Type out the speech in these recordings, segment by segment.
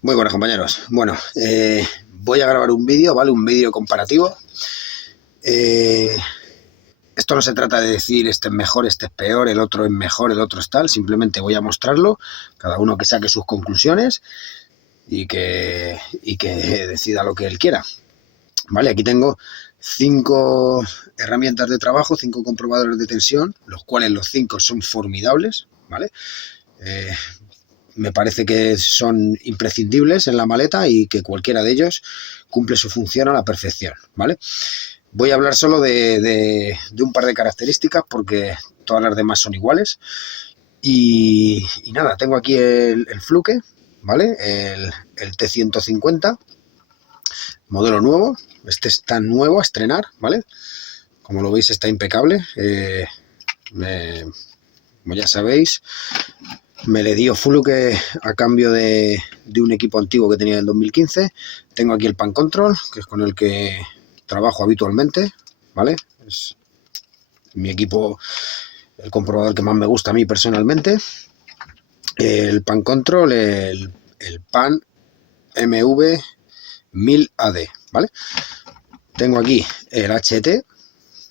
Muy buenos compañeros. Bueno, voy a grabar un vídeo, ¿vale? Un vídeo comparativo. Esto no se trata de decir este es mejor, este es peor, el otro es mejor, el otro es tal. Simplemente voy a mostrarlo, cada uno que saque sus conclusiones y que decida lo que él quiera. ¿Vale? Aquí tengo 5 herramientas de trabajo, 5 comprobadores de tensión, los cuales los 5 son formidables, ¿vale? Me parece que son imprescindibles en la maleta y que cualquiera de ellos cumple su función a la perfección, ¿vale? Voy a hablar solo de un par de características porque todas las demás son iguales. Y nada, tengo aquí el Fluke, ¿vale? El T150, modelo nuevo. Este está nuevo a estrenar, ¿vale? Como lo veis está impecable. Como ya sabéis, me le dio Fluke a cambio de un equipo antiguo que tenía del 2015. Tengo aquí el Pan Control, que es con el que trabajo habitualmente, ¿vale? Es mi equipo, el comprobador que más me gusta a mí personalmente. El Pan Control, el Pan MV 1000AD, ¿vale? Tengo aquí el HT,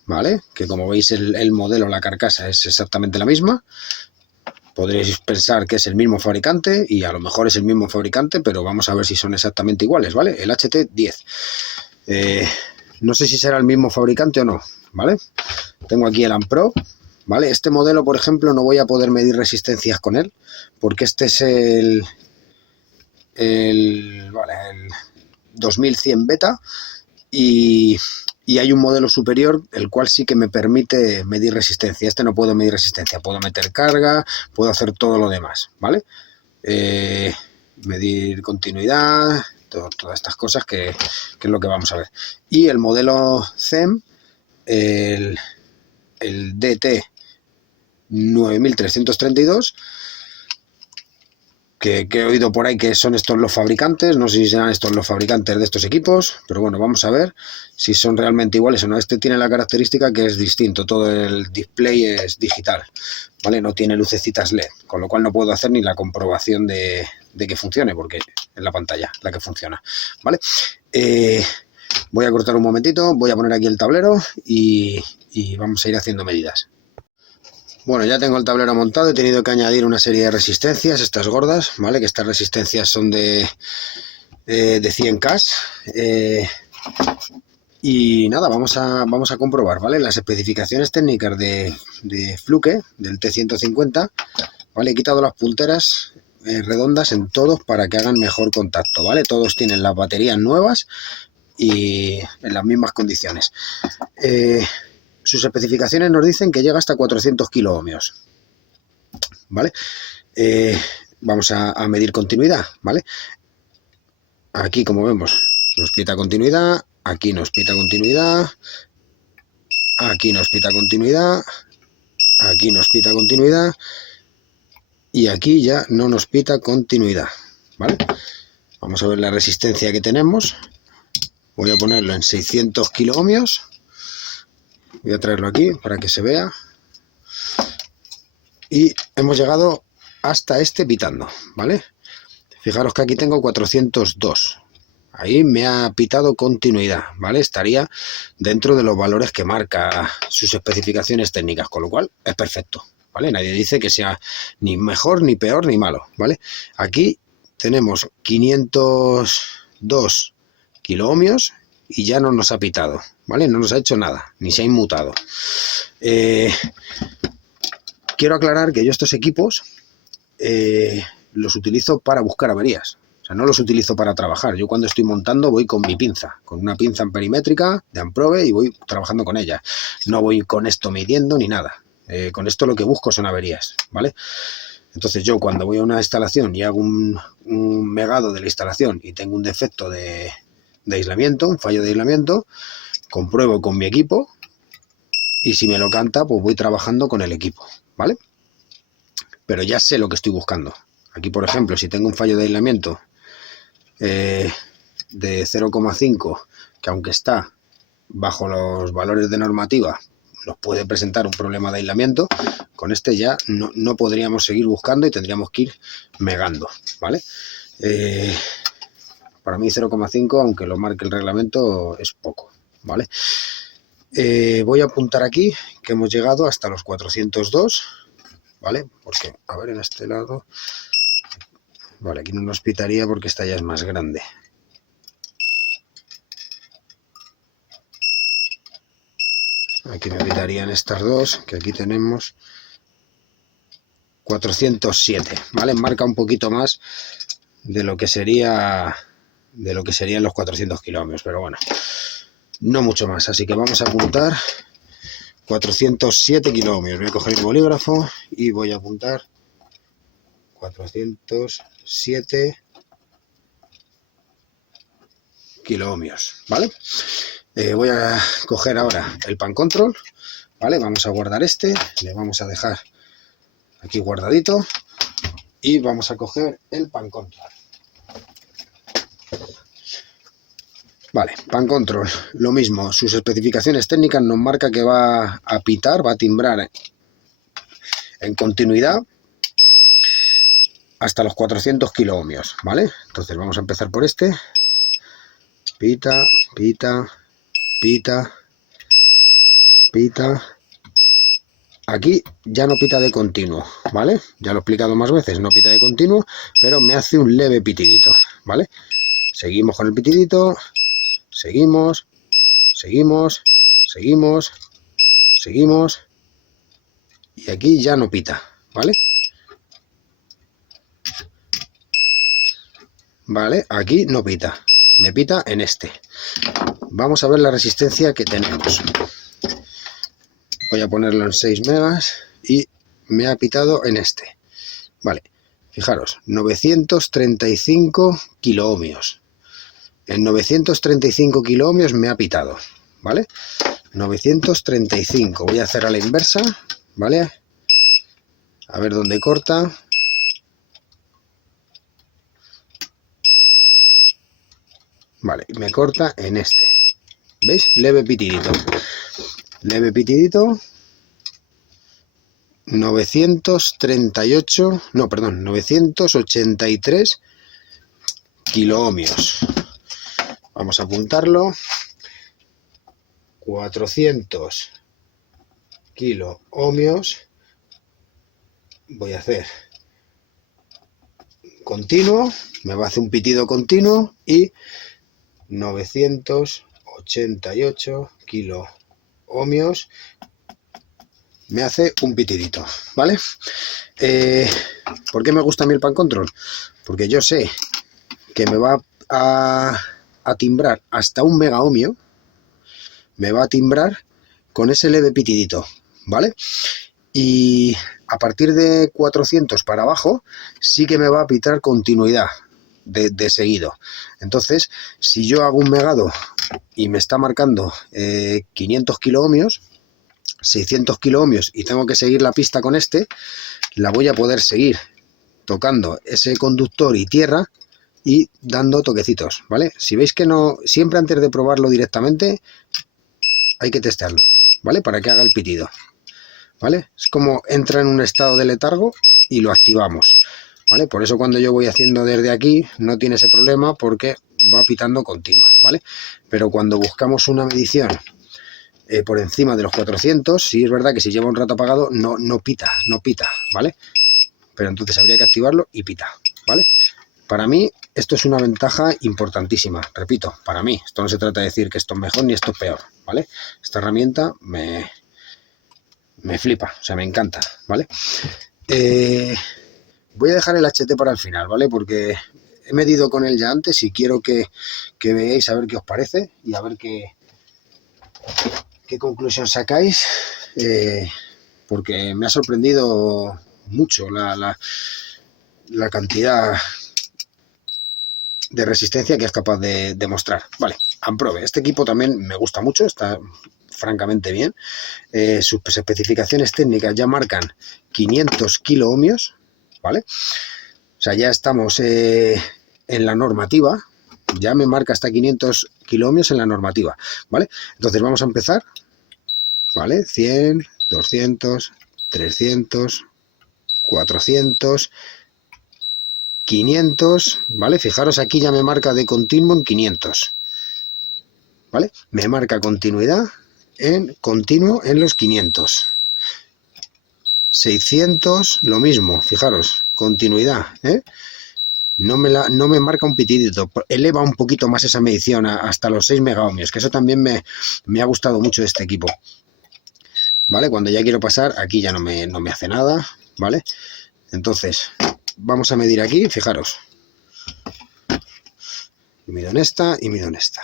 ¿vale? Que como veis el modelo, la carcasa es exactamente la misma. Podréis pensar que es el mismo fabricante y a lo mejor es el mismo fabricante, pero vamos a ver si son exactamente iguales, ¿vale? El HT10. No sé si será el mismo fabricante o no, ¿vale? Tengo aquí el Ampro, ¿vale? Este modelo, por ejemplo, no voy a poder medir resistencias con él, porque este es el 2100 beta y hay un modelo superior, el cual sí que me permite medir resistencia. Este no puedo medir resistencia, puedo meter carga, puedo hacer todo lo demás, ¿vale? Medir continuidad, todas estas cosas que es lo que vamos a ver. Y el modelo CEM, el DT 9332, que he oído por ahí que son estos los fabricantes. No sé si serán estos los fabricantes de estos equipos, pero bueno, vamos a ver si son realmente iguales o no. Este tiene la característica que es distinto, todo el display es digital, ¿vale? No tiene lucecitas LED, con lo cual no puedo hacer ni la comprobación de que funcione, porque es la pantalla la que funciona, ¿vale? Voy a cortar un momentito, voy a poner aquí el tablero y vamos a ir haciendo medidas. Bueno, ya tengo el tablero montado, he tenido que añadir una serie de resistencias, estas gordas, ¿vale? Que estas resistencias son de 100K. Y nada, vamos a comprobar, ¿vale? Las especificaciones técnicas de Fluke, del T150, ¿vale? He quitado las punteras redondas en todos para que hagan mejor contacto, ¿vale? Todos tienen las baterías nuevas y en las mismas condiciones. Sus especificaciones nos dicen que llega hasta 400 kiloohmios, ¿vale? Vamos a medir continuidad, ¿vale? Aquí, como vemos, nos pita continuidad, aquí nos pita continuidad, aquí nos pita continuidad, aquí nos pita continuidad y aquí ya no nos pita continuidad, ¿vale? Vamos a ver la resistencia que tenemos. Voy a ponerlo en 600 kiloohmios. Voy a traerlo aquí para que se vea. Y hemos llegado hasta este pitando, ¿vale? Fijaros que aquí tengo 402. Ahí me ha pitado continuidad, ¿vale? Estaría dentro de los valores que marca sus especificaciones técnicas, con lo cual es perfecto, ¿vale? Nadie dice que sea ni mejor, ni peor, ni malo, ¿vale? Aquí tenemos 502 kiloohmios y ya no nos ha pitado, ¿vale? No nos ha hecho nada, ni se ha inmutado. Quiero aclarar que yo estos equipos los utilizo para buscar averías. O sea, no los utilizo para trabajar. Yo cuando estoy montando voy con mi pinza, con una pinza amperimétrica de Amprobe y voy trabajando con ella. No voy con esto midiendo ni nada. Con esto lo que busco son averías, ¿vale? Entonces yo cuando voy a una instalación y hago un megado de la instalación y tengo un defecto de aislamiento, un fallo de aislamiento, compruebo con mi equipo y si me lo canta, pues voy trabajando con el equipo, ¿vale? Pero ya sé lo que estoy buscando. Aquí, por ejemplo, si tengo un fallo de aislamiento de 0,5, que aunque está bajo los valores de normativa, nos puede presentar un problema de aislamiento, con este ya no podríamos seguir buscando y tendríamos que ir megando, ¿vale? Para mí 0,5, aunque lo marque el reglamento, es poco, ¿vale? Voy a apuntar aquí que hemos llegado hasta los 402, ¿vale? Porque, a ver, en este lado... Vale, aquí no nos pitaría porque esta ya es más grande. Aquí me pitarían estas dos, que aquí tenemos 407, ¿vale? Marca un poquito más de lo que serían los 400 kilómetros, pero bueno, no mucho más. Así que vamos a apuntar 407 kilómetros. Voy a coger el bolígrafo y voy a apuntar 407 kilómetros, ¿vale? Voy a coger ahora el pan control, ¿vale? Vamos a guardar este, le vamos a dejar aquí guardadito y vamos a coger el pan control. Vale, pan control, lo mismo, sus especificaciones técnicas nos marca que va a pitar, va a timbrar en continuidad hasta los 400 kiloohmios, ¿vale? Entonces vamos a empezar por este. Pita, pita, pita, pita. Aquí ya no pita de continuo, ¿vale? Ya lo he explicado más veces, no pita de continuo, pero me hace un leve pitidito, ¿vale? Seguimos con el pitidito, seguimos, seguimos, seguimos, seguimos, y aquí ya no pita, ¿vale? Vale, aquí no pita, me pita en este. Vamos a ver la resistencia que tenemos. Voy a ponerlo en 6 megas y me ha pitado en este. Vale, fijaros, 935 kiloohmios. En 935 kiloohmios me ha pitado, ¿vale? 935, voy a hacer a la inversa, ¿vale? A ver dónde corta. Vale, me corta en este. ¿Veis? Leve pitidito. Leve pitidito. 983 kiloohmios. Vamos a apuntarlo. 400 kiloohmios. Voy a hacer continuo. Me va a hacer un pitido continuo y 988 kiloohmios me hace un pitidito, ¿vale? ¿Por qué me gusta a mí el pan control? Porque yo sé que me va a timbrar hasta 1 megaohmio, me va a timbrar con ese leve pitidito, ¿vale? Y a partir de 400 para abajo sí que me va a pitar continuidad de seguido. Entonces, si yo hago un megado y me está marcando 500 kiloohmios, 600 kiloohmios y tengo que seguir la pista con este, la voy a poder seguir tocando ese conductor y tierra y dando toquecitos, ¿vale? Si veis que no, siempre antes de probarlo directamente hay que testearlo, ¿vale? Para que haga el pitido, ¿vale? Es como entra en un estado de letargo y lo activamos, ¿vale? Por eso cuando yo voy haciendo desde aquí no tiene ese problema porque va pitando continuo, ¿vale? Pero cuando buscamos una medición por encima de los 400, sí es verdad que si lleva un rato apagado no pita, ¿vale? Pero entonces habría que activarlo y pita, ¿vale? Para mí esto es una ventaja importantísima, repito, para mí. Esto no se trata de decir que esto es mejor ni esto es peor, ¿vale? Esta herramienta me flipa, o sea, me encanta, ¿vale? Voy a dejar el HT para el final, ¿vale? Porque he medido con él ya antes y quiero que veáis a ver qué os parece y a ver qué conclusión sacáis, porque me ha sorprendido mucho la cantidad de resistencia que es capaz de demostrar. Vale, Amprobe, este equipo también me gusta mucho, está francamente bien. Sus especificaciones técnicas ya marcan 500 kiloohmios, ¿vale? O sea, ya estamos en la normativa, ya me marca hasta 500 kiloohmios en la normativa, ¿vale? Entonces vamos a empezar, ¿vale? 100, 200, 300, 400 500, ¿vale? Fijaros, aquí ya me marca de continuo en 500, ¿vale? Me marca continuidad en continuo en los 500. 600, lo mismo, fijaros, continuidad, ¿eh? No me marca un pitidito, eleva un poquito más esa medición hasta los 6 megaohmios, que eso también me ha gustado mucho de este equipo, ¿vale? Cuando ya quiero pasar, aquí ya no me hace nada, ¿vale? Entonces, vamos a medir aquí, fijaros. Mido en esta y mido en esta.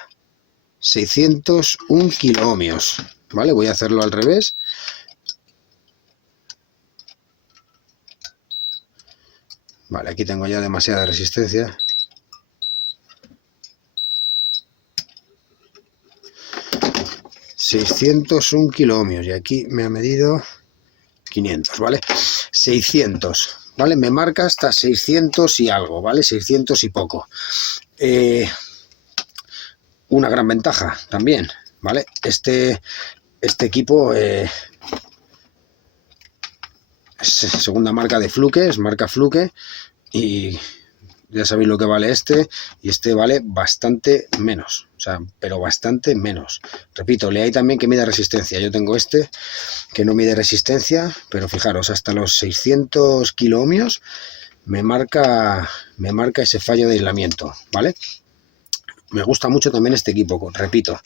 601 kiloohmios, ¿vale? Voy a hacerlo al revés. Vale, aquí tengo ya demasiada resistencia. ...601 kiloohmios... y aquí me ha medido 500, ¿vale? 600, ¿vale? Me marca hasta 600 y algo, ¿vale? 600 y poco. Una gran ventaja también, ¿vale? Este equipo es segunda marca de Fluke, es marca Fluke, y ya sabéis lo que vale este, y este vale bastante menos, o sea, pero bastante menos. Repito, leáis también que mide resistencia. Yo tengo este que no mide resistencia, pero fijaros, hasta los 600 kiloohmios me marca ese fallo de aislamiento, ¿vale? Me gusta mucho también este equipo, repito.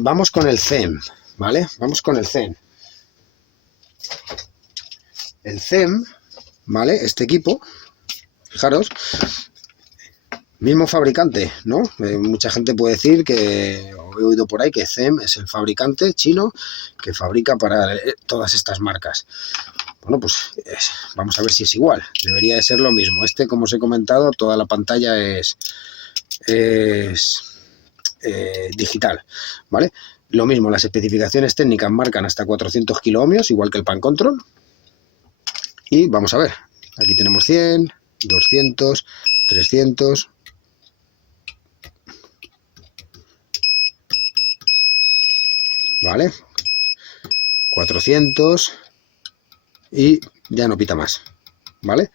Vamos con el Zen, ¿vale? Vamos con el Zen. El Zen, ¿vale? Este equipo, fijaros, mismo fabricante, ¿no? Mucha gente puede decir que, o he oído por ahí, que Zen es el fabricante chino que fabrica para todas estas marcas. Bueno, pues vamos a ver si es igual. Debería de ser lo mismo. Este, como os he comentado, toda la pantalla es digital, ¿vale? Lo mismo, las especificaciones técnicas marcan hasta 400 kiloohmios, igual que el Pan Control. Y vamos a ver, aquí tenemos 100, 200, 300... ¿vale? 400 y ya no pita más, ¿vale?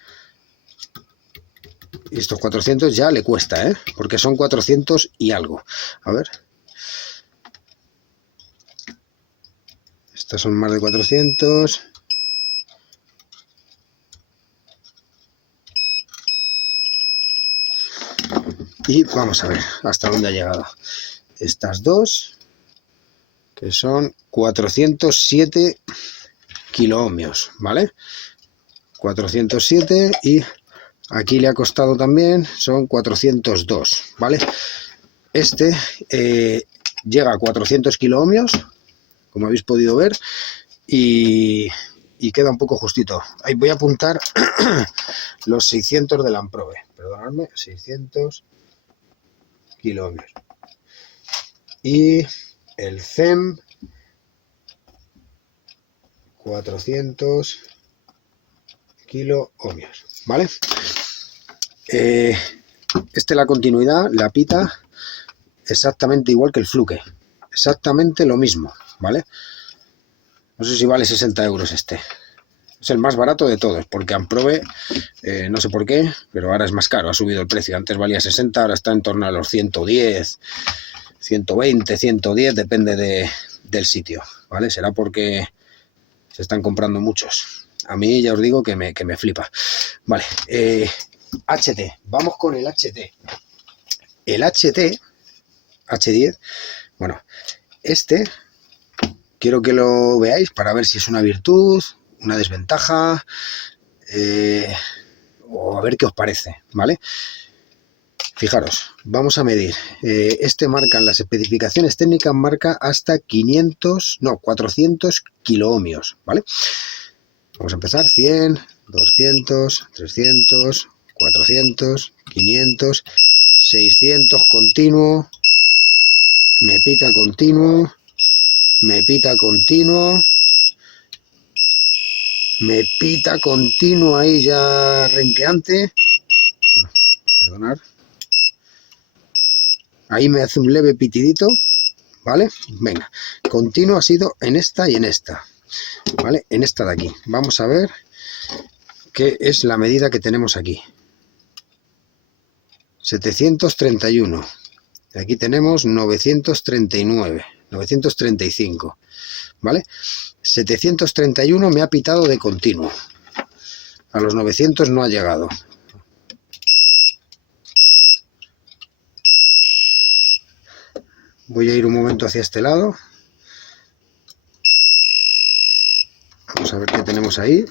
Y estos 400 ya le cuesta, ¿eh? Porque son 400 y algo. A ver. Estos son más de 400. Y vamos a ver hasta dónde ha llegado. Estas dos, que son 407 kiloohmios, ¿vale? 407, y aquí le ha costado también, son 402, ¿vale? Este llega a 400 kiloohmios, como habéis podido ver, y queda un poco justito. Ahí voy a apuntar los 600 del Amprobe, perdonadme, 600 kiloohmios. Y el Zen 400 kiloohmios, ¿vale? La continuidad la pita exactamente igual que el Fluke, exactamente lo mismo, ¿vale? No sé si vale 60 euros este. Es el más barato de todos, porque Amprobe, no sé por qué, pero ahora es más caro, ha subido el precio. Antes valía 60, ahora está en torno a los 110, 120, 110, depende del sitio, ¿vale? Será porque se están comprando muchos. A mí ya os digo que me flipa. Vale, HT, vamos con el HT. El HT, H10, bueno, quiero que lo veáis para ver si es una virtud, una desventaja, o a ver qué os parece, ¿vale? Fijaros, vamos a medir. Marca en las especificaciones técnicas, marca hasta 400 kiloohmios, ¿vale? Vamos a empezar, 100, 200, 300, 400, 500, 600 continuo, me pita continuo, me pita continuo, me pita continuo ahí ya renqueante. Bueno, perdonad. Ahí me hace un leve pitidito, ¿vale? Venga, continuo ha sido en esta y en esta, ¿vale? En esta de aquí. Vamos a ver qué es la medida que tenemos aquí. 731. Aquí tenemos 939, 935, ¿vale? 731 me ha pitado de continuo. A los 900 no ha llegado. Voy a ir un momento hacia este lado. Vamos a ver qué tenemos ahí.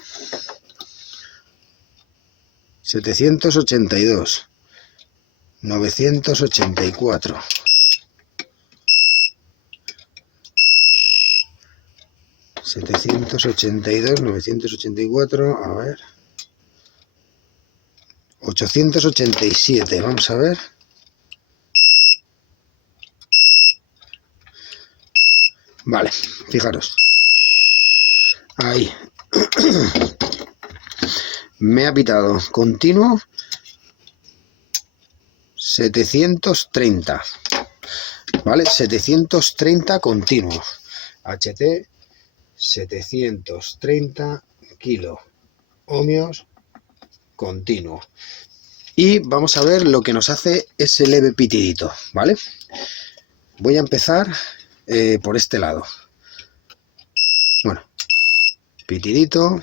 782. 984. 782, 984, a ver. 887, vamos a ver. Vale, fijaros. Ahí. Me ha pitado continuo 730. ¿Vale? 730 continuo. HT 730 kilo ohmios continuo. Y vamos a ver lo que nos hace ese leve pitidito, ¿vale? Voy a empezar por este lado. Bueno, pitidito,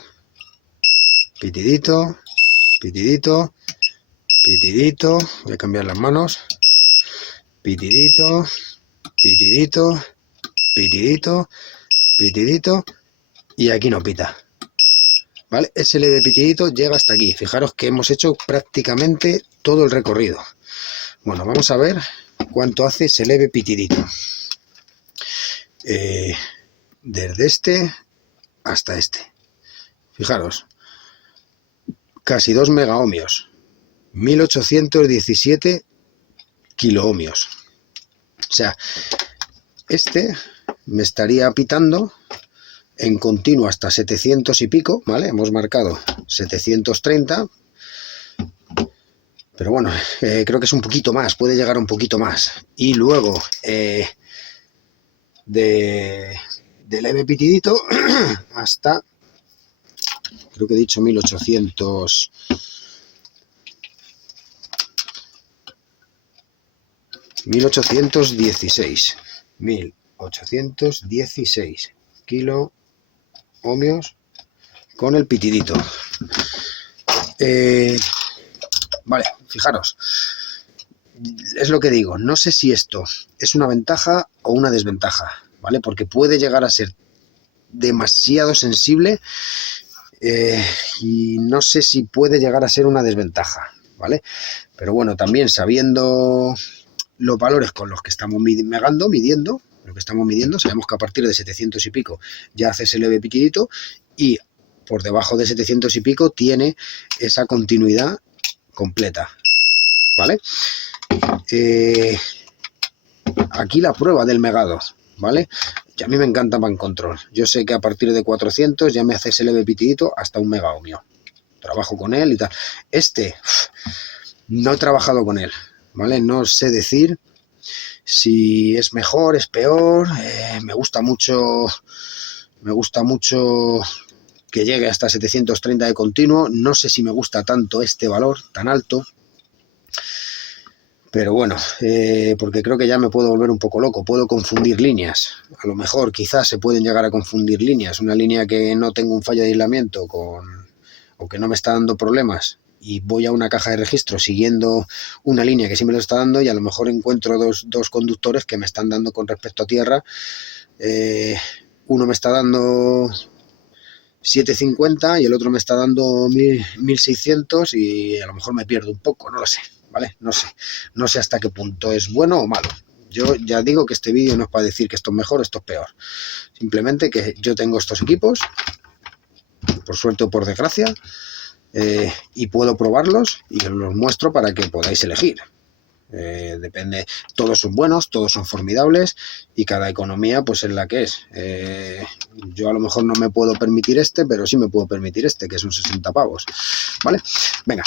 pitidito, pitidito, pitidito. Voy a cambiar las manos. Pitidito, pitidito, pitidito, pitidito. Y aquí no pita. ¿Vale? Ese leve pitidito llega hasta aquí. Fijaros que hemos hecho prácticamente todo el recorrido. Bueno, vamos a ver cuánto hace ese leve pitidito. Desde este hasta este. Fijaros. Casi 2 megaohmios. 1817 kiloohmios. O sea, este me estaría pitando en continuo hasta 700 y pico, ¿vale? Hemos marcado 730, pero bueno, creo que es un poquito más, puede llegar un poquito más. Y luego, de leve pitidito hasta, creo que he dicho 1800... 1816 kilo ohmios con el pitidito. Vale, fijaros, es lo que digo, no sé si esto es una ventaja o una desventaja, ¿vale? Porque puede llegar a ser demasiado sensible y no sé si puede llegar a ser una desventaja, ¿vale? Pero bueno, también sabiendo los valores con los que estamos midiendo, sabemos que a partir de 700 y pico ya hace ese leve pitidito y por debajo de 700 y pico tiene esa continuidad completa, ¿vale? Aquí la prueba del megado, ¿vale? Y a mí me encanta Van Control. Yo sé que a partir de 400 ya me hace ese leve pitidito hasta 1 megaohmio. Trabajo con él y tal. Este, no he trabajado con él, ¿vale? No sé decir si es mejor, es peor. Me gusta mucho que llegue hasta 730 de continuo. No sé si me gusta tanto este valor tan alto, pero bueno, porque creo que ya me puedo volver un poco loco, puedo confundir líneas. A lo mejor quizás se pueden llegar a confundir líneas, una línea que no tengo un fallo de aislamiento o que no me está dando problemas, y voy a una caja de registro siguiendo una línea que sí me lo está dando, y a lo mejor encuentro dos conductores que me están dando con respecto a tierra. Uno me está dando 750 y el otro me está dando 1600 y a lo mejor me pierdo un poco, no lo sé, ¿vale? No sé hasta qué punto es bueno o malo. Yo ya digo que este vídeo no es para decir que esto es mejor o esto es peor. Simplemente que yo tengo estos equipos, por suerte o por desgracia, y puedo probarlos y os los muestro para que podáis elegir. Depende, todos son buenos, todos son formidables y cada economía pues es la que es. Yo a lo mejor no me puedo permitir este, pero sí me puedo permitir este, que son 60 pavos, ¿vale? Venga,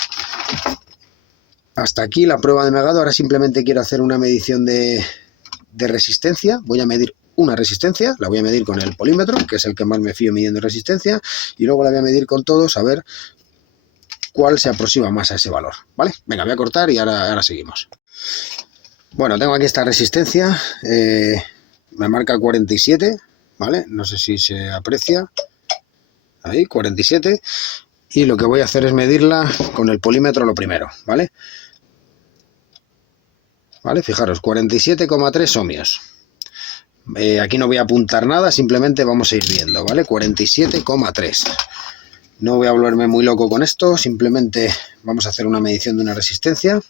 hasta aquí la prueba de megado. Ahora simplemente quiero hacer una medición de resistencia. Voy a medir una resistencia, la voy a medir con el polímetro, que es el que más me fío midiendo resistencia, y luego la voy a medir con todos, a ver cuál se aproxima más a ese valor, ¿vale? Venga, voy a cortar y ahora seguimos. Bueno, tengo aquí esta resistencia, me marca 47, ¿vale? No sé si se aprecia, ahí, 47, y lo que voy a hacer es medirla con el polímetro lo primero, ¿vale? ¿Vale? Fijaros, 47,3 ohmios. Aquí no voy a apuntar nada, simplemente vamos a ir viendo, ¿vale? 47,3. No voy a volverme muy loco con esto, simplemente vamos a hacer una medición de una resistencia.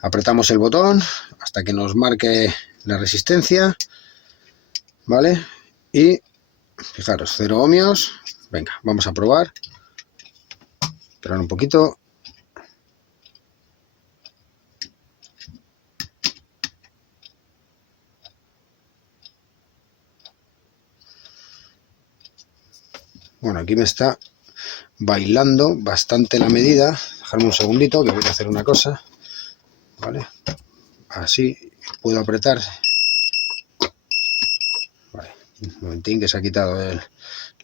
Apretamos el botón hasta que nos marque la resistencia, ¿vale? Y fijaros, 0 ohmios. Venga, vamos a probar. Esperar un poquito. Bueno, aquí me está bailando bastante la medida. Dejadme un segundito que voy a hacer una cosa. ¿Vale? Así puedo apretar. Vale, un momentín que se ha quitado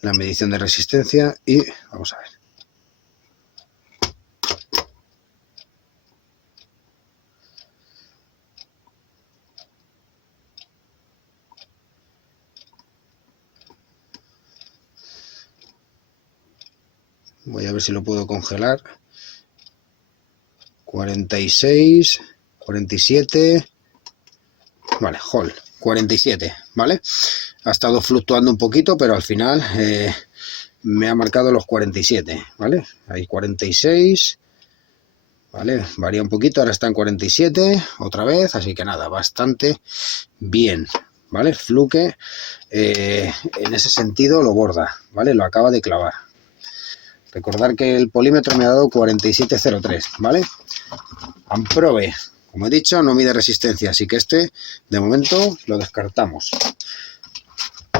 la medición de resistencia y vamos a ver. Voy a ver si lo puedo congelar. 46, 47, vale, hold, 47, ¿vale? Ha estado fluctuando un poquito, pero al final me ha marcado los 47, ¿vale? Hay 46, ¿vale? Varía un poquito, ahora está en 47, otra vez, así que nada, bastante bien, ¿vale? Fluke, en ese sentido lo borda, ¿vale? Lo acaba de clavar. Recordar que el polímetro me ha dado 47,03, ¿vale? Amprobe, como he dicho, no mide resistencia, así que este, de momento, lo descartamos.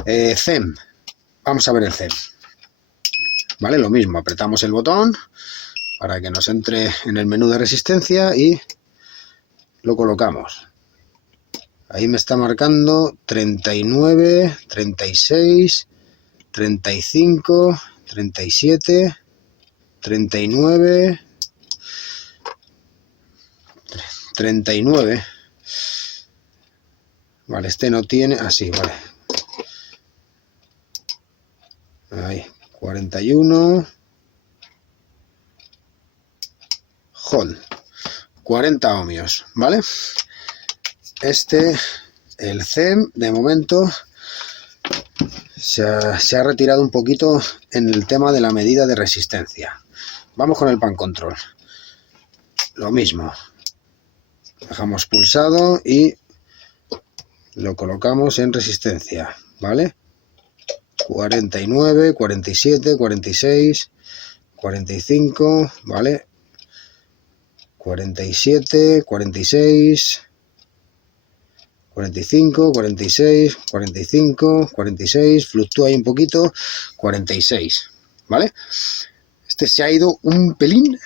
CEM, vamos a ver el CEM. ¿Vale? Lo mismo, apretamos el botón para que nos entre en el menú de resistencia y lo colocamos. Ahí me está marcando 39, 36, 35, 37, 39, 39. Vale, este no tiene... Así, vale. Ahí, 41. Hold. 40 ohmios, ¿vale? Este, el CEM, de momento, se ha retirado un poquito en el tema de la medida de resistencia. Vamos con el pan control. Lo mismo. Dejamos pulsado y lo colocamos en resistencia, ¿vale? 49, 47, 46, 45, ¿vale? 47, 46, 45, 46, 45, 46, fluctúa ahí un poquito, 46, ¿vale? Este se ha ido un pelín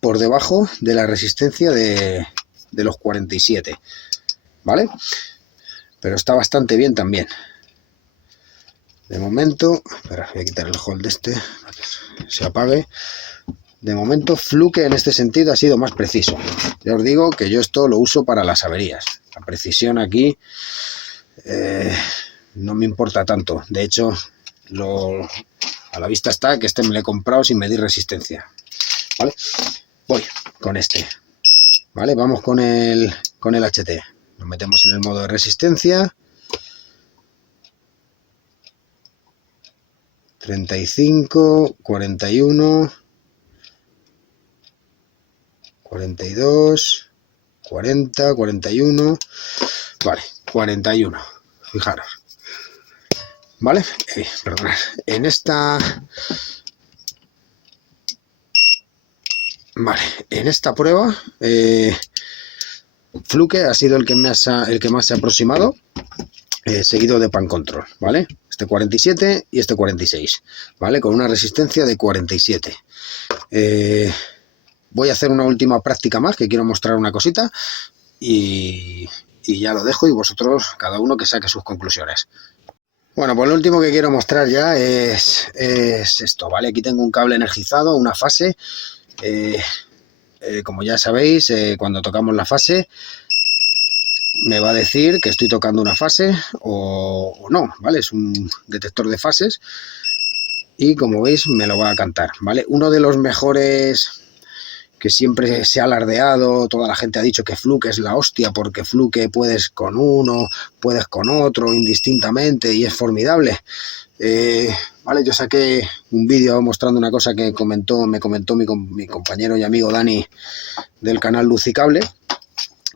por debajo de la resistencia de los 47, ¿vale? Pero está bastante bien también. De momento, espera, voy a quitar el hold de este, para que se apague. De momento, Fluke en este sentido ha sido más preciso. Ya os digo que yo esto lo uso para las averías. La precisión aquí no me importa tanto. De hecho, a la vista está que este me lo he comprado sin medir resistencia. ¿Vale? Voy con este. ¿Vale? Vamos con el HT. Nos metemos en el modo de resistencia. 35, 41, 42, 40, 41, vale, 41, fijaros, ¿vale? Perdonad, en esta... Vale, en esta prueba, Fluke ha sido el que más se ha aproximado, seguido de Pan Control, ¿vale? Este 47 y este 46, ¿vale? Con una resistencia de 47. Voy a hacer una última práctica más, que quiero mostrar una cosita, y ya lo dejo, y vosotros, cada uno que saque sus conclusiones. Bueno, pues lo último que quiero mostrar ya es esto, ¿vale? Aquí tengo un cable energizado, una fase. Como ya sabéis, cuando tocamos la fase me va a decir que estoy tocando una fase o no, ¿vale? Es un detector de fases y como veis me lo va a cantar, ¿vale? Uno de los mejores que siempre se ha alardeado, toda la gente ha dicho que Fluke es la hostia porque Fluke puedes con uno, puedes con otro indistintamente y es formidable. Vale, yo saqué un vídeo mostrando una cosa que me comentó mi compañero y amigo Dani del canal Luz y Cable,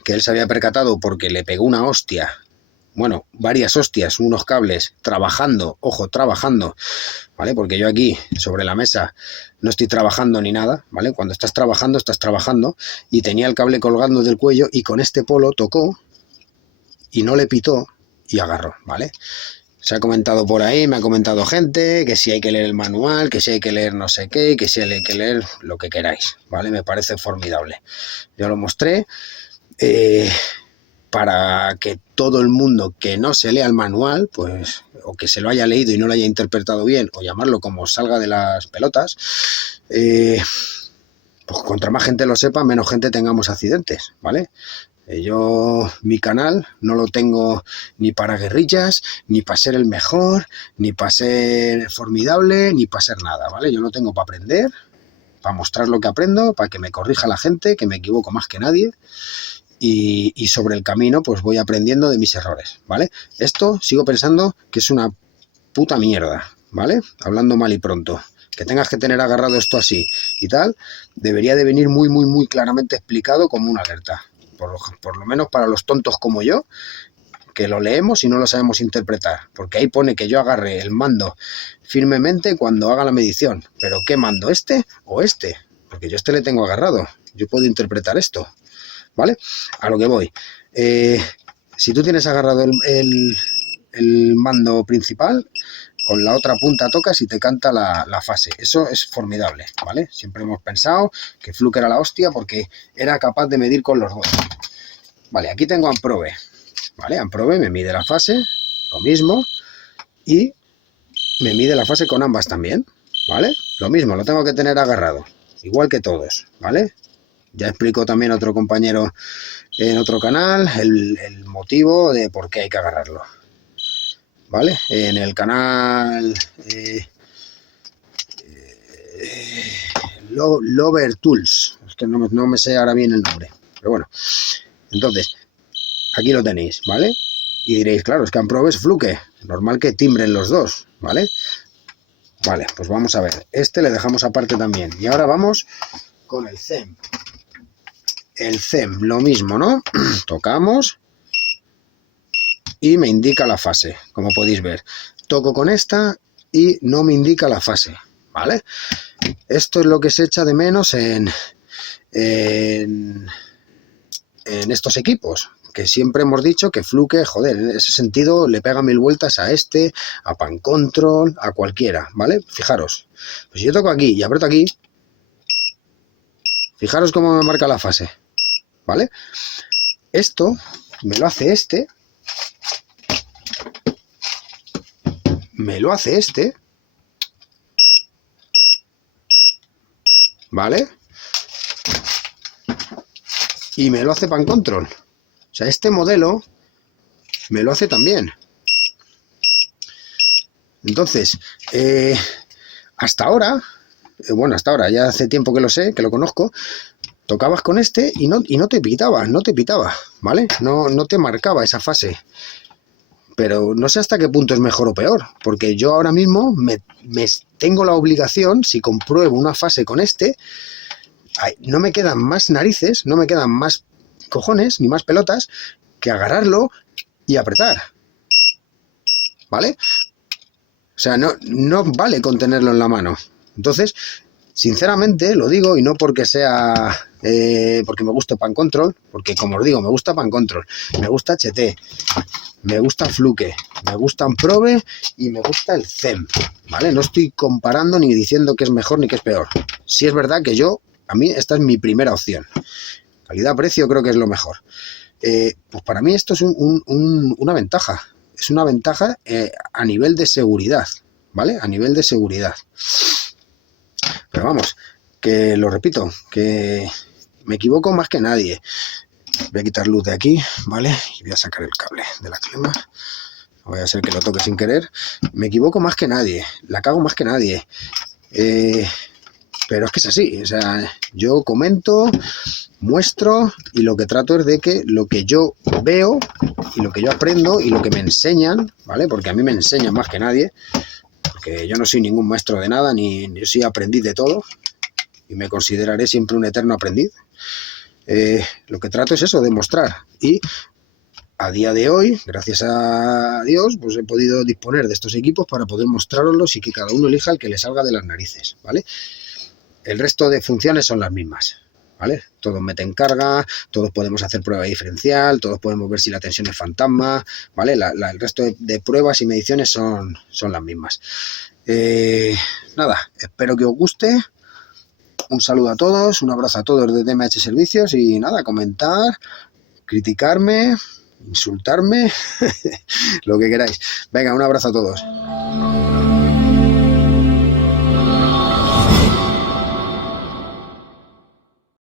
que él se había percatado porque le pegó una hostia, bueno, varias hostias, unos cables, trabajando, ojo, trabajando, ¿vale? Porque yo aquí, sobre la mesa, no estoy trabajando ni nada, ¿vale? Cuando estás trabajando, y tenía el cable colgando del cuello y con este polo tocó y no le pitó y agarró, ¿vale? Se ha comentado por ahí, me ha comentado gente que si hay que leer el manual, que si hay que leer no sé qué, que si hay que leer lo que queráis, ¿vale? Me parece formidable. Yo lo mostré para que todo el mundo que no se lea el manual, pues, o que se lo haya leído y no lo haya interpretado bien, o llamarlo como salga de las pelotas, pues contra más gente lo sepa, menos gente tengamos accidentes, ¿vale? Yo, mi canal, no lo tengo ni para guerrillas, ni para ser el mejor, ni para ser formidable, ni para ser nada, ¿vale? Yo lo tengo para aprender, para mostrar lo que aprendo, para que me corrija la gente, que me equivoco más que nadie, y sobre el camino pues voy aprendiendo de mis errores, ¿vale? Esto sigo pensando que es una puta mierda, ¿vale? Hablando mal y pronto. Que tengas que tener agarrado esto así y tal, debería de venir muy claramente explicado como una alerta. Por lo menos para los tontos como yo, que lo leemos y no lo sabemos interpretar. Porque ahí pone que yo agarre el mando firmemente cuando haga la medición. ¿Pero qué mando? ¿Este o este? Porque yo este le tengo agarrado. Yo puedo interpretar esto, ¿vale? A lo que voy. Si tú tienes agarrado el mando principal, con la otra punta tocas y te canta la fase. Eso es formidable, ¿vale? Siempre hemos pensado que Fluke era la hostia porque era capaz de medir con los dos. Vale, aquí tengo Amprobe, ¿vale? Amprobe me mide la fase, lo mismo, y me mide la fase con ambas también, ¿vale? Lo mismo, lo tengo que tener agarrado, igual que todos, ¿vale? Ya explicó también otro compañero en otro canal el motivo de por qué hay que agarrarlo, ¿vale? En el canal Lover Tools, es que no me sé ahora bien el nombre, pero bueno, entonces, aquí lo tenéis, ¿vale? Y diréis, claro, es que Amprobe es Fluke, normal que timbren los dos, ¿vale? Vale, pues vamos a ver, este le dejamos aparte también, y ahora vamos con el CEM. El CEM, lo mismo, ¿no? Tocamos y me indica la fase, como podéis ver. Toco con esta y no me indica la fase, ¿vale? Esto es lo que se echa de menos en estos equipos, que siempre hemos dicho que Fluke, joder, en ese sentido le pega 1000 vueltas a este, a Pan Control, a cualquiera, ¿vale? Fijaros, pues si yo toco aquí y aprieto aquí, fijaros cómo me marca la fase, ¿vale? Esto me lo hace este, ¿vale? Y me lo hace Pan Control. O sea, este modelo me lo hace también. Entonces, hasta ahora, ya hace tiempo que lo sé, que lo conozco, tocabas con este y no te pitaba, ¿vale? No te marcaba esa fase. Pero no sé hasta qué punto es mejor o peor, porque yo ahora mismo me tengo la obligación, si compruebo una fase con este, no me quedan más narices, no me quedan más cojones, ni más pelotas, que agarrarlo y apretar, ¿vale? O sea, no vale con tenerlo en la mano. Entonces, sinceramente, lo digo, y no porque sea porque me guste Pan Control, porque como os digo, me gusta Pan Control, me gusta HT, me gusta Fluke, me gusta Amprobe y me gusta el CEM, ¿vale? No estoy comparando ni diciendo que es mejor ni que es peor. Sí es verdad que a mí esta es mi primera opción. Calidad-precio creo que es lo mejor. Pues para mí esto es una ventaja. es una ventaja a nivel de seguridad, ¿vale? A nivel de seguridad. Pero vamos, que lo repito, que me equivoco más que nadie. Voy a quitar luz de aquí, ¿vale? Y voy a sacar el cable de la clima. No voy a hacer que lo toque sin querer. Me equivoco más que nadie, la cago más que nadie. Pero es que es así, o sea, yo comento, muestro y lo que trato es de que lo que yo veo y lo que yo aprendo y lo que me enseñan, ¿vale? Porque a mí me enseñan más que nadie, porque yo no soy ningún maestro de nada, ni yo soy aprendiz de todo y me consideraré siempre un eterno aprendiz. Lo que trato es eso, demostrar. Y a día de hoy, gracias a Dios, pues he podido disponer de estos equipos para poder mostraroslos y que cada uno elija el que le salga de las narices, ¿vale? El resto de funciones son las mismas, ¿vale? Todos meten carga, todos podemos hacer prueba diferencial, todos podemos ver si la tensión es fantasma, ¿vale? El resto de pruebas y mediciones son las mismas. Nada, espero que os guste. Un saludo a todos, un abrazo a todos desde MH Servicios y nada, comentar, criticarme, insultarme, lo que queráis. Venga, un abrazo a todos.